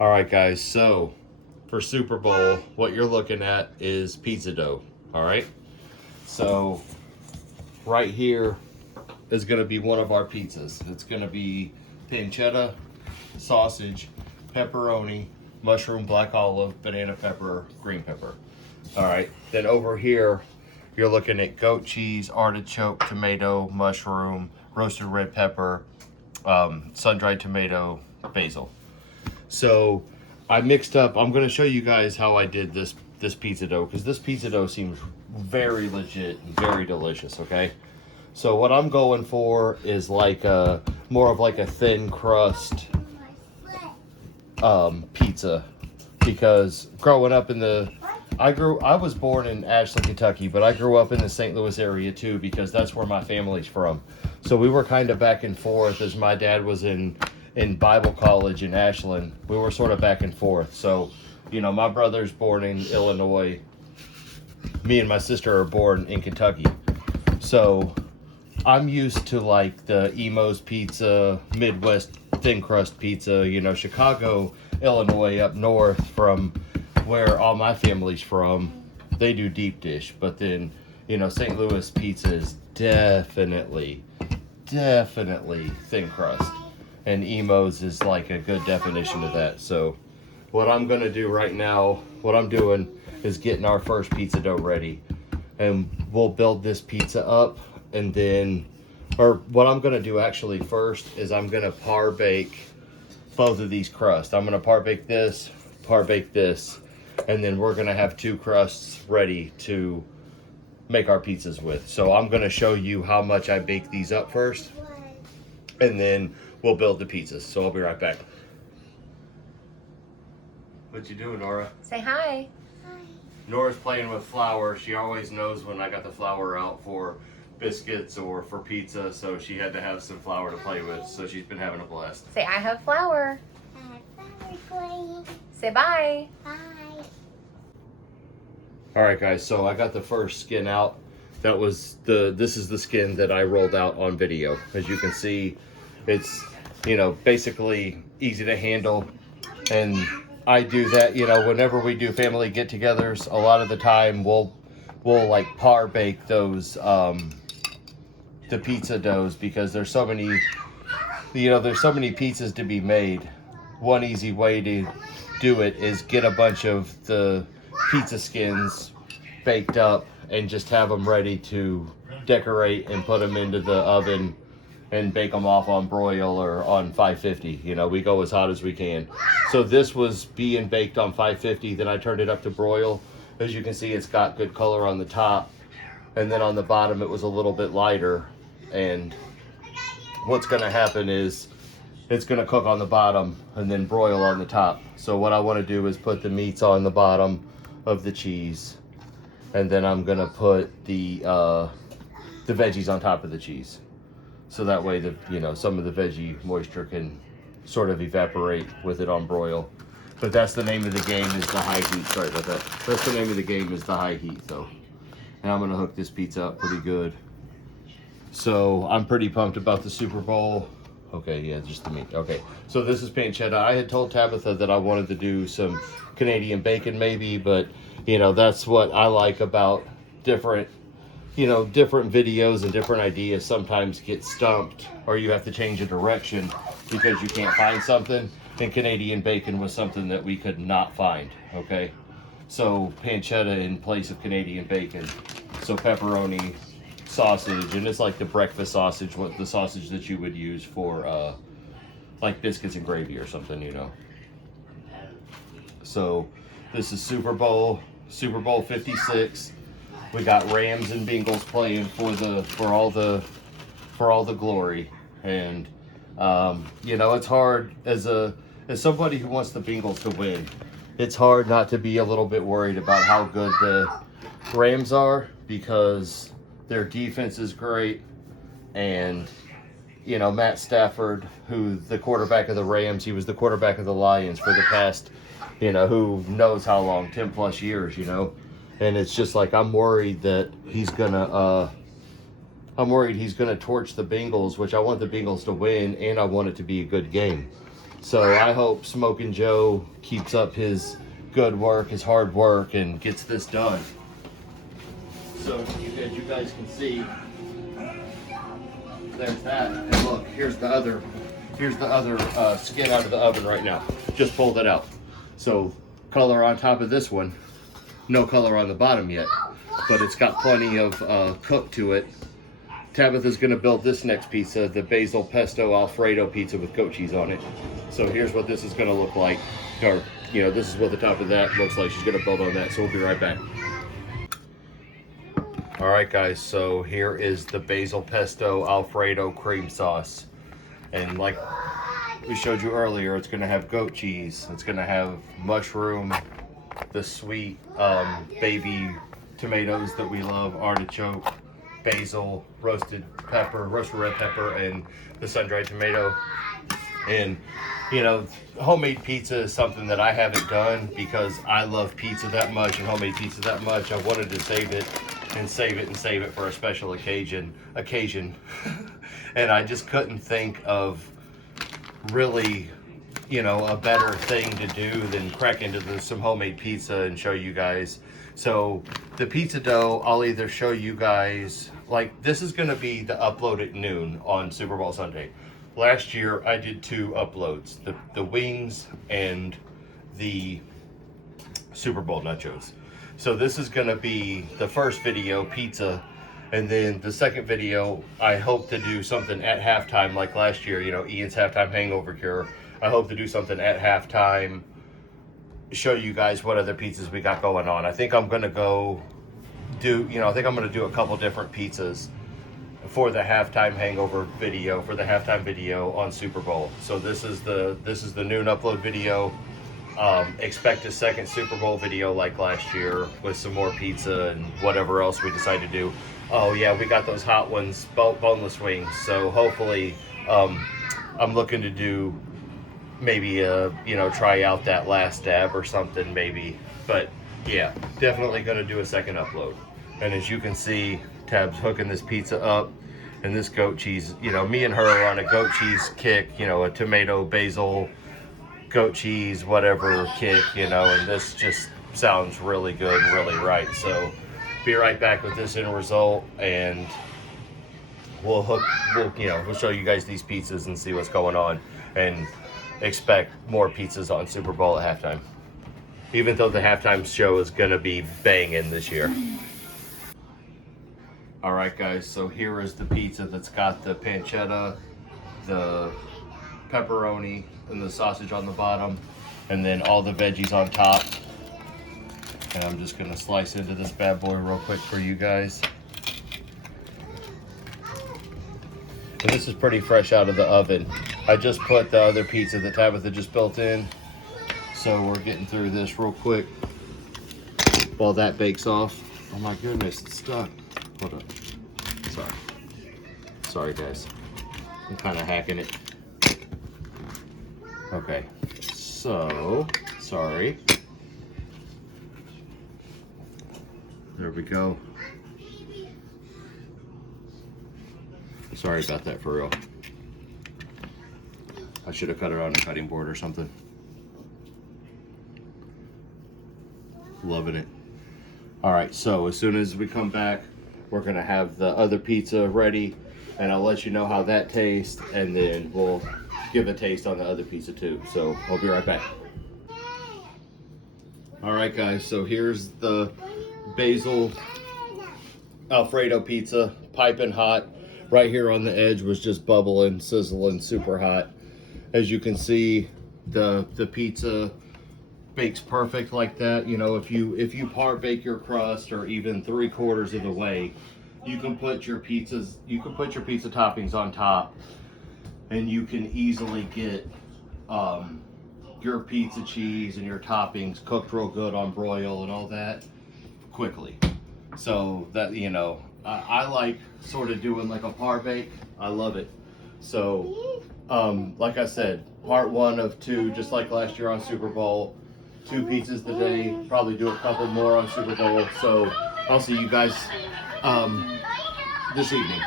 All right, guys. So for Super Bowl, what you're looking at is pizza dough. All right. So right here is going to be one of our pizzas. It's going to be pancetta, sausage, pepperoni, mushroom, black olive, banana pepper, green pepper. All right. Then over here, you're looking at goat cheese, artichoke, tomato, mushroom, roasted red pepper, sun-dried tomato, basil. So I mixed up, I'm going to show you guys how I did this pizza dough, because this pizza dough seems very legit and very delicious, okay? So what I'm going for is like a more of like a thin crust pizza, because growing up in I was born in Ashland, Kentucky, but I grew up in the St. Louis area too, because that's where my family's from. So we were kind of back and forth, as my dad was in Bible college in Ashland. We were sort of back and forth. So, you know, my brother's born in Illinois. Me and my sister are born in Kentucky. So I'm used to like the Emo's pizza, Midwest thin crust pizza, you know, Chicago, Illinois up north from where all my family's from. They do deep dish, but then, you know, St. Louis pizza is definitely thin crust. And Emo's is like a good definition of that. So what I'm going to do right now, what I'm doing is getting our first pizza dough ready. And we'll build this pizza up, and then, or what I'm going to do actually first is I'm going to par bake both of these crusts. I'm going to par bake this, and then we're going to have two crusts ready to make our pizzas with. So I'm going to show you how much I bake these up first, and then we'll build the pizzas. So I'll be right back. What you doing, Nora? Say hi. Hi. Nora's playing with flour. She always knows when I got the flour out for biscuits or for pizza, so she had to have some flour to play with. So she's been having a blast. Say I have flour. I have flour. Say bye. Bye. All right, guys. So I got the first skin out. This is the skin that I rolled out on video. As you can see, it's, you know, basically easy to handle. And I do that, you know, whenever we do family get-togethers, a lot of the time we'll like par bake those the pizza doughs, because there's so many, you know, there's so many pizzas to be made. One easy way to do it is get a bunch of the pizza skins baked up and just have them ready to decorate and put them into the oven and bake them off on broil or on 550. You know, we go as hot as we can. So this was being baked on 550, then I turned it up to broil. As you can see, it's got good color on the top, and then on the bottom it was a little bit lighter. And what's going to happen is it's going to cook on the bottom and then broil on the top. So what I want to do is put the meats on the bottom of the cheese, and then I'm going to put the veggies on top of the cheese. So that way, you know, some of the veggie moisture can sort of evaporate with it on broil. But that's the name of the game, is the high heat. Sorry about that. That's the name of the game, is the high heat, though. And I'm going to hook this pizza up pretty good. So I'm pretty pumped about the Super Bowl. Okay, yeah, just the meat. Okay, so this is pancetta. I had told Tabitha that I wanted to do some Canadian bacon maybe, but, you know, that's what I like about different videos and different ideas sometimes get stumped, or you have to change a direction because you can't find something. And Canadian bacon was something that we could not find, okay? So pancetta in place of Canadian bacon. So pepperoni, sausage, and it's like the breakfast sausage, what the sausage that you would use for like biscuits and gravy or something, you know. So this is Super Bowl 56. We got Rams and Bengals playing for all the glory. And you know, it's hard as somebody who wants the Bengals to win. It's hard not to be a little bit worried about how good the Rams are, because their defense is great, and, you know, Matt Stafford, who the quarterback of the Rams, he was the quarterback of the Lions for the past, you know, who knows how long, 10 plus years, you know. And it's just like, I'm worried he's gonna torch the Bengals, which I want the Bengals to win, and I want it to be a good game. So I hope Smokin' Joe keeps up his good work, his hard work, and gets this done. So as you guys can see, there's that. And look, here's the other skin out of the oven right now. Just pulled it out. So color on top of this one, no color on the bottom yet, but it's got plenty of cook to it. Tabitha's gonna build this next pizza, the Basil Pesto Alfredo pizza with goat cheese on it. So here's what this is gonna look like, or this is what the top of that looks like. She's gonna build on that, so we'll be right back. All right, guys, so here is the Basil Pesto Alfredo cream sauce. And like we showed you earlier, it's gonna have goat cheese, it's gonna have mushroom, the sweet baby tomatoes that we love, artichoke, basil, roasted red pepper, and the sun-dried tomato. And homemade pizza is something that I haven't done because I love pizza that much and homemade pizza that much. I wanted to save it for a special occasion. And I just couldn't think of really a better thing to do than crack into some homemade pizza and show you guys. So the pizza dough, I'll either show you guys, like this is gonna be the upload at noon on Super Bowl Sunday. Last year I did 2 uploads, the wings and the Super Bowl nachos. So this is gonna be the first video, pizza, and then the second video, I hope to do something at halftime like last year, Ian's halftime hangover cure. I hope to do something at halftime, show you guys what other pizzas we got going on. I think I'm gonna go do, I think I'm gonna do a couple different pizzas for the halftime hangover video, for the halftime video on Super Bowl. So this is the noon upload video. Expect a second Super Bowl video like last year with some more pizza and whatever else we decide to do. Oh yeah, we got those hot ones, boneless wings. So hopefully, I'm looking to do maybe try out that last dab or something maybe. But yeah, definitely gonna do a second upload. And as you can see, Tab's hooking this pizza up, and this goat cheese, me and her are on a goat cheese kick, a tomato, basil, goat cheese, whatever kick, and this just sounds really good and really right. So be right back with this end result, and we'll show you guys these pizzas and see what's going on, and expect more pizzas on Super Bowl at halftime. Even though the halftime show is gonna be banging this year. All right, guys, so here is the pizza that's got the pancetta, the pepperoni, and the sausage on the bottom, and then all the veggies on top. And I'm just gonna slice into this bad boy real quick for you guys. And this is pretty fresh out of the oven. I just put the other pizza that Tabitha just built in. So we're getting through this real quick while that bakes off. Oh my goodness, it's stuck. Hold up. Sorry guys. I'm kind of hacking it. Okay, so, sorry. There we go. Sorry about that, for real. I should have cut it on a cutting board or something. Loving it. All right, so as soon as we come back, we're gonna have the other pizza ready, and I'll let you know how that tastes, and then we'll give a taste on the other pizza too. So I'll be right back. All right, guys, so here's the Basil Alfredo pizza, piping hot. Right here on the edge was just bubbling, sizzling, super hot. As you can see, the pizza bakes perfect like that. If you part bake your crust, or even 3/4 of the way, you can put your pizza toppings on top, and you can easily get your pizza cheese and your toppings cooked real good on broil and all that quickly. So that, I like sort of doing like a par bake. I love it. So like I said, part 1 of 2, just like last year on Super Bowl. 2 pizzas today, probably do a couple more on Super Bowl. So I'll see you guys this evening.